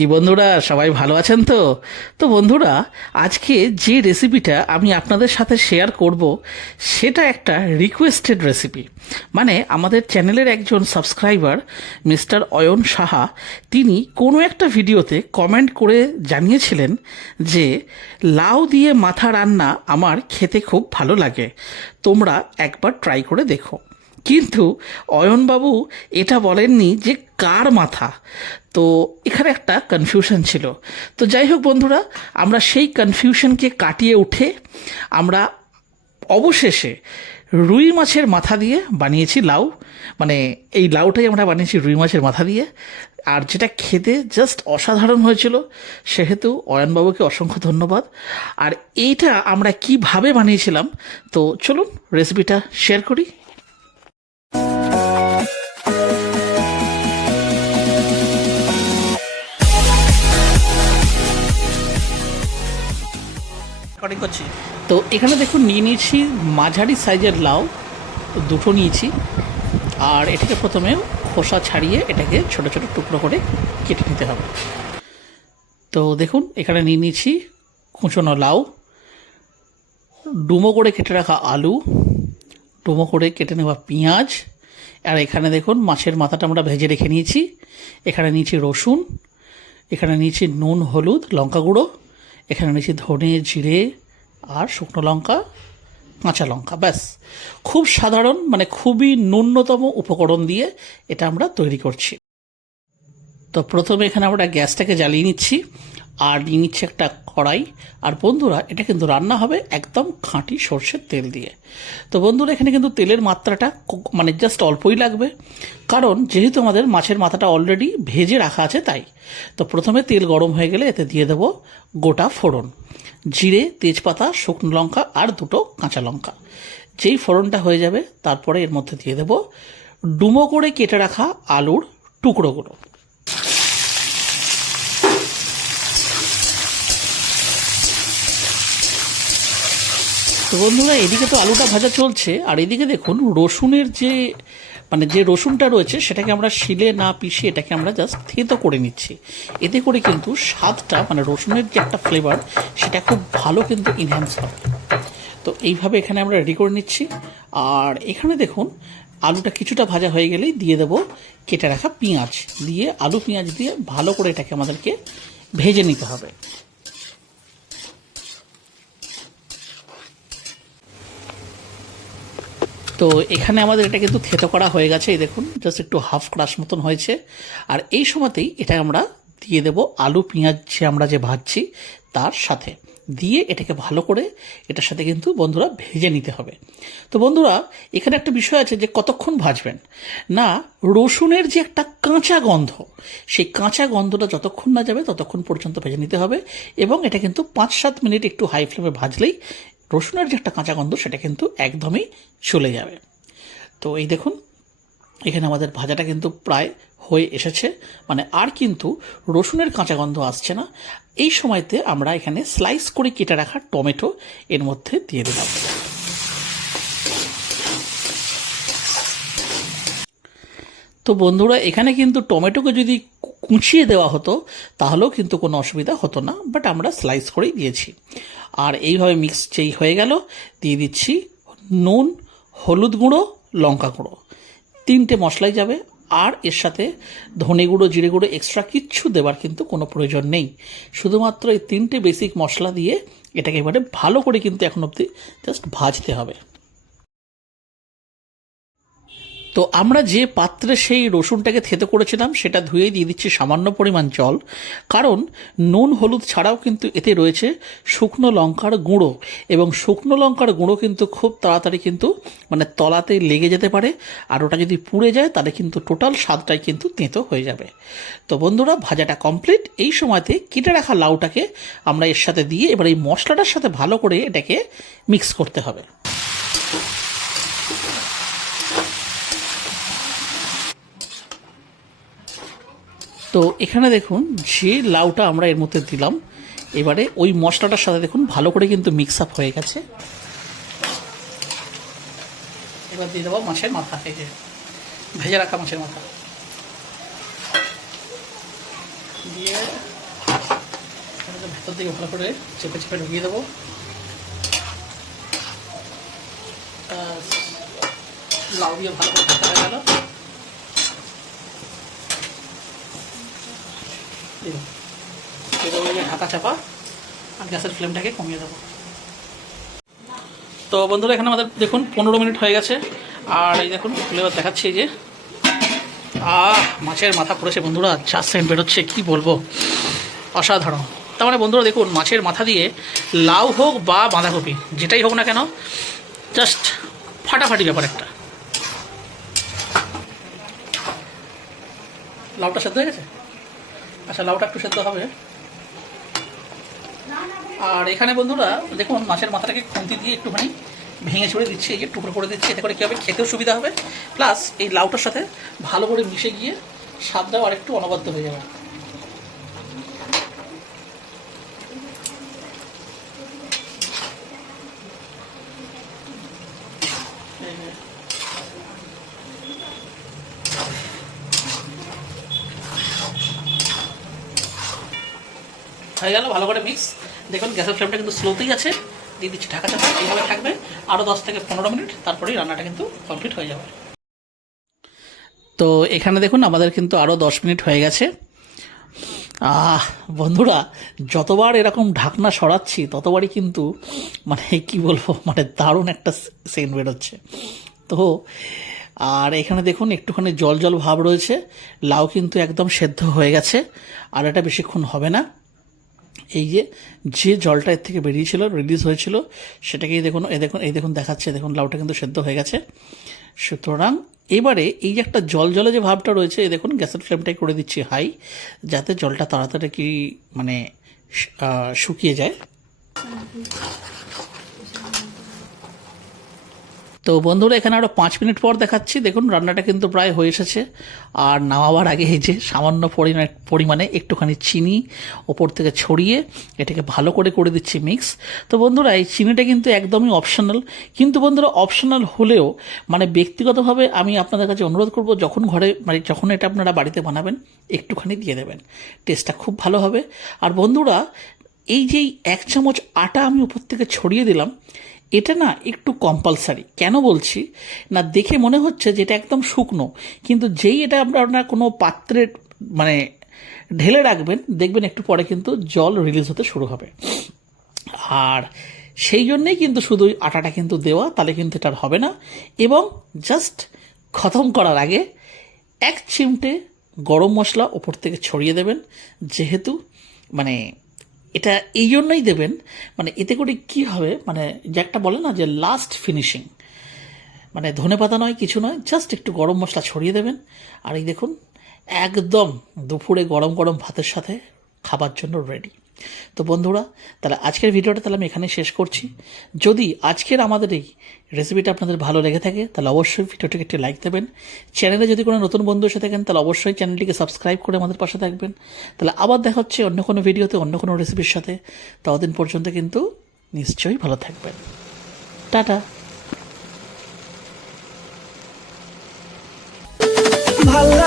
কি বন্ধুরা, সবাই ভালো আছেন তো? তো বন্ধুরা, আজকে যে রেসিপিটা আমি আপনাদের সাথে শেয়ার করব সেটা একটা রিকোয়েস্টেড রেসিপি। মানে আমাদের চ্যানেলের একজন সাবস্ক্রাইবার মিস্টার অয়ন সাহা, তিনি কোনো একটা ভিডিওতে কমেন্ট করে জানিয়েছিলেন যে লাউ দিয়ে মাথা রান্না আমার খেতে খুব ভালো লাগে, তোমরা একবার ট্রাই করে দেখো। কিন্তু অয়নবাবু এটা বলেননি যে কার মাথা। তো এখানে একটা কনফিউশন ছিল। তো যাই হোক বন্ধুরা, আমরা সেই কনফিউশনকে কাটিয়ে উঠে আমরা অবশেষে রুই মাছের মাথা দিয়ে বানিয়েছি লাউ। মানে এই লাউটাই আমরা বানিয়েছি রুই মাছের মাথা দিয়ে, আর যেটা খেতে জাস্ট অসাধারণ হয়েছিল। সেহেতু অয়নবাবুকে অসংখ্য ধন্যবাদ। আর এইটা আমরা কিভাবে বানিয়েছিলাম, তো চলুন রেসিপিটা শেয়ার করি। করছি তো এখানে দেখুন নিয়ে নিয়েছি মাঝারি সাইজের লাউ, দুটো নিয়েছি। আর এটাকে প্রথমে খোসা ছাড়িয়ে এটাকে ছোট ছোট টুকরো করে কেটে নিতে হবে। তো দেখুন এখানে নিয়ে নিয়েছি কুচনো লাউ, ডুমো করে কেটে রাখা আলু, ডুমো করে কেটে নেওয়া পেঁয়াজ, আর এখানে দেখুন মাছের মাথাটা আমরা ভেজে রেখে নিয়েছি। এখানে নিয়েছি রসুন, এখানে নিয়েছি নুন, হলুদ, লঙ্কা গুঁড়ো, এখানে নিয়েছি ধনে, জিরে আর শুকনো লঙ্কা, কাঁচা লঙ্কা। ব্যাস, খুব সাধারণ, মানে খুবই ন্যূনতম উপকরণ দিয়ে এটা আমরা তৈরি করছি। তো প্রথমে এখানে আমরা গ্যাসটাকে জ্বালিয়ে নিচ্ছি আর নিয়ে নিচ্ছি একটা কড়াই। আর বন্ধুরা, এটা কিন্তু রান্না হবে একদম খাঁটি সর্ষের তেল দিয়ে। তো বন্ধুরা, এখানে কিন্তু তেলের মাত্রাটা মানে জাস্ট অল্পই লাগবে, কারণ যেহেতু আমাদের মাছের মাথাটা অলরেডি ভেজে রাখা আছে তাই। তো প্রথমে তেল গরম হয়ে গেলে এতে দিয়ে দেবো গোটা ফোড়ন, জিরে, তেজপাতা, শুকনো লঙ্কা আর দুটো কাঁচা লঙ্কা। যেই ফোড়নটা হয়ে যাবে তারপরে এর মধ্যে দিয়ে দেবো ডুমো করে কেটে রাখা আলুর টুকরোগুলো। তো বন্ধুরা, এদিকে তো আলুটা ভাজা চলছে, আর এদিকে দেখুন রসুনের যে রসুনটা রয়েছে সেটাকে আমরা শিলে না পিষে এটাকে আমরা জাস্ট থেঁতো করে নিচ্ছি। এতে করে কিন্তু স্বাদটা, মানে রসুনের যে একটা ফ্লেভার, সেটা খুব ভালো কিন্তু ইনহ্যান্স হবে। তো এইভাবে এখানে আমরা রেডি করে নিচ্ছি। আর এখানে দেখুন আলুটা কিছুটা ভাজা হয়ে গেলেই দিয়ে দেবো কেটে রাখা পেঁয়াজ, দিয়ে আলু পেঁয়াজ দিয়ে ভালো করে এটাকে আমাদেরকে ভেজে নিতে হবে। তো এখানে আমাদের এটা কিন্তু থেতো করা হয়ে গেছে, এই দেখুন জাস্ট একটু হাফ ক্রাশ মতন হয়েছে। আর এই সময়তেই এটা আমরা দিয়ে দেব আলু পেঁয়াজ আমরা যে ভাজছি তার সাথে দিয়ে এটাকে ভালো করে এটার সাথে কিন্তু বন্ধুরা ভেজে নিতে হবে। তো বন্ধুরা, এখানে একটা বিষয় আছে যে কতক্ষণ ভাজবেন না, রসুনের যে একটা কাঁচা গন্ধ, সেই কাঁচা গন্ধটা যতক্ষণ না যাবে ততক্ষণ পর্যন্ত ভেজে নিতে হবে। এবং এটা কিন্তু 5-7 মিনিট একটু হাই ফ্লেমে ভাজলেই রসুনের যে একটা কাঁচা গন্ধ সেটা কিন্তু একদমই চলে যাবে। তো এই দেখুন এখানে আমাদের ভাজাটা কিন্তু প্রায় হয়ে এসেছে, মানে আর কিন্তু রসুনের কাঁচা গন্ধ আসছে না। এই সময়তে আমরা এখানে স্লাইস করে কেটে রাখা টমেটো এর মধ্যে দিয়ে দিলাম। তো বন্ধুরা, এখানে কিন্তু টমেটোকে যদি কুচিয়ে দেওয়া হতো তাহলেও কিন্তু কোনো অসুবিধা হতো না, বাট আমরা স্লাইস করেই দিয়েছি। আর এইভাবে মিক্স যেই হয়ে গেল, দিয়ে দিচ্ছি নুন, হলুদ গুঁড়ো, লঙ্কা গুঁড়ো, 3টে মশলাই যাবে। আর এর সাথে ধনে গুঁড়ো, জিরে গুঁড়ো এক্সট্রা কিচ্ছু দেওয়ার কিন্তু কোনো প্রয়োজন নেই। শুধুমাত্র এই 3টে বেসিক মশলা দিয়ে এটাকে এবারে ভালো করে কিন্তু এখন অবধি জাস্ট ভাজতে হবে। তো আমরা যে পাত্রে সেই রসুনটাকে থেতো করেছিলাম সেটা ধুয়ে দিয়ে দিচ্ছি সামান্য পরিমাণ জল, কারণ নুন হলুদ ছাড়াও কিন্তু এতে রয়েছে শুকনো লঙ্কার গুঁড়ো, এবং শুকনো লঙ্কার গুঁড়ো কিন্তু খুব তাড়াতাড়ি কিন্তু মানে তলাতে লেগে যেতে পারে, আর ওটা যদি পুড়ে যায় তাহলে কিন্তু টোটাল স্বাদটাই কিন্তু তেঁতো হয়ে যাবে। তো বন্ধুরা, ভাজাটা কমপ্লিট। এই সময়তে কেটে রাখা লাউটাকে আমরা এর সাথে দিয়ে এবার এই মশলাটার সাথে ভালো করে এটাকে মিক্স করতে হবে। তো এখানে দেখুন যে লাউটা আমরা এর মধ্যে দিলাম, এবারে ওই মশলাটার সাথে দেখুন ভালো করে কিন্তু মিক্স আপ হয়ে গেছে। এবার দিয়ে দেবো মাছের মাথা, এই যে ভেজে রাখা মাছের মাথা দিয়ে ভেতর দিকে ভালো করে চেপে চেপে ঢুকিয়ে দেবো। লাউ দিয়ে ভালো করে ঢাকা হয়ে গেল। ঢাকা চাপা আর গ্যাসের ফ্লেমটাকে কমিয়ে দেবো। তো বন্ধুরা এখানে আমাদের দেখুন 15 মিনিট হয়ে গেছে। আর এই দেখুন ফ্লেভার দেখাচ্ছি যে মাছের মাথা পড়েছে বন্ধুরা, 4 সেন্ট বেরোচ্ছে, কি বলবো, অসাধারণ। তার মানে বন্ধুরা দেখুন মাছের মাথা দিয়ে লাউ হোক বা বাঁধাকপি যেটাই হোক না কেন, জাস্ট ফাটাফাটি ব্যাপার একটা। লাউটা সেদ্ধ হয়ে গেছে? আচ্ছা, লাউটা একটু সেদ্ধ হবে। আর এখানে বন্ধুরা দেখুন মাছের মাথাটাকে খুন্তি দিয়ে একটুখানি ভেঙে ছড়ে দিচ্ছি, এই যে টুকরো করে দিচ্ছি, এতে করে কী হবে, খেতেও সুবিধা হবে, প্লাস এই লাউটার সাথে ভালো করে মিশে গিয়ে স্বাদটাও আরেকটু অনবদ্য হয়ে যাবে। হয়ে গেল ভালো করে মিক্স। দেখুন গ্যাসের ফ্লেমটা কিন্তু স্লোতেই আছে, দিয়ে দিচ্ছি ঢাকা চাপা, এইভাবে থাকবে আরও 10 থেকে 15 মিনিট, তারপরেই রান্নাটা কিন্তু কমপ্লিট হয়ে যাবে। তো এখানে দেখুন আমাদের কিন্তু আরও 10 মিনিট হয়ে গেছে। বন্ধুরা যতবার এরকম ঢাকনা সরাচ্ছি ততবারই কিন্তু মানে কি বলবো, মানে দারুণ একটা সেন্ট বেরোচ্ছে। তো আর এখানে দেখুন একটুখানি জল জল ভাব রয়েছে, লাউ কিন্তু একদম সেদ্ধ হয়ে গেছে, আর এটা বেশিক্ষণ হবে না। এই যে জলটা এর থেকে বেরিয়েছিল, রিলিজ হয়েছিল, সেটাকেই দেখুন এই দেখুন দেখাচ্ছে, দেখুন লাউটা কিন্তু সেদ্ধ হয়ে গেছে। সুতরাং এবারে এই যে একটা জল জলে যে ভাবটা রয়েছে, এই দেখুন গ্যাসের ফ্লেমটাই করে দিচ্ছি হাই, যাতে জলটা তাড়াতাড়ি কি মানে শুকিয়ে যায়। তো বন্ধুরা এখানে আরও 5 মিনিট পর দেখাচ্ছি, দেখুন রান্নাটা কিন্তু প্রায় হয়ে এসেছে। আর নামাবার আগে এই যে সামান্য পরিমাণে একটুখানি চিনি ওপর থেকে ছড়িয়ে এটাকে ভালো করে দিচ্ছি মিক্স। তো বন্ধুরা এই চিনিটা কিন্তু একদমই অপশনাল, কিন্তু বন্ধুরা অপশনাল হলেও মানে ব্যক্তিগতভাবে আমি আপনাদের কাছে অনুরোধ করব, যখন এটা আপনারা বাড়িতে বানাবেন একটুখানি দিয়ে দেবেন, টেস্টটা খুব ভালো হবে। আর বন্ধুরা এই যে 1 চামচ আটা আমি উপর থেকে ছড়িয়ে দিলাম, এটা না একটু কম্পালসারি। কেন বলছি না, দেখে মনে হচ্ছে যে এটা একদম শুকনো, কিন্তু যেই এটা আপনারা কোনো পাত্রে মানে ঢেলে রাখবেন, দেখবেন একটু পরে কিন্তু জল রিলিজ হতে শুরু হবে। আর সেই জন্যেই কিন্তু শুধু আটাটা কিন্তু দেওয়া, তাহলে কিন্তু এটা হবে না। এবং জাস্ট খতম করার আগে 1 চিমটে গরম মশলা ওপর থেকে ছড়িয়ে দেবেন, যেহেতু মানে এটা এই জন্যই দেবেন, মানে এতে করে কি হবে, মানে যে একটা বলে না যে লাস্ট ফিনিশিং, মানে ধনেপাতা নয় কিছু নয়, জাস্ট একটু গরম মশলা ছড়িয়ে দেবেন। আর এই দেখুন একদম দুপুরে গরম গরম ভাতের সাথে খাবার জন্য রেডি। তো বন্ধুরা তাহলে আজকের ভিডিওটা তাহলে আমি এখানে শেষ করছি। যদি আজকের আমাদের এই রেসিপিটা আপনাদের ভালো লেগে থাকে তাহলে অবশ্যই ভিডিওটিকে একটি লাইক দেবেন। চ্যানেলে যদি কোনো নতুন বন্ধু এসে থাকেন তাহলে অবশ্যই চ্যানেলটিকে সাবস্ক্রাইব করে আমাদের পাশে থাকবেন। তাহলে আবার দেখা হচ্ছে অন্য কোনো ভিডিওতে অন্য কোনো রেসিপির সাথে। ততদিন পর্যন্ত কিন্তু নিশ্চয়ই ভালো থাকবেন। টাটা। ভালো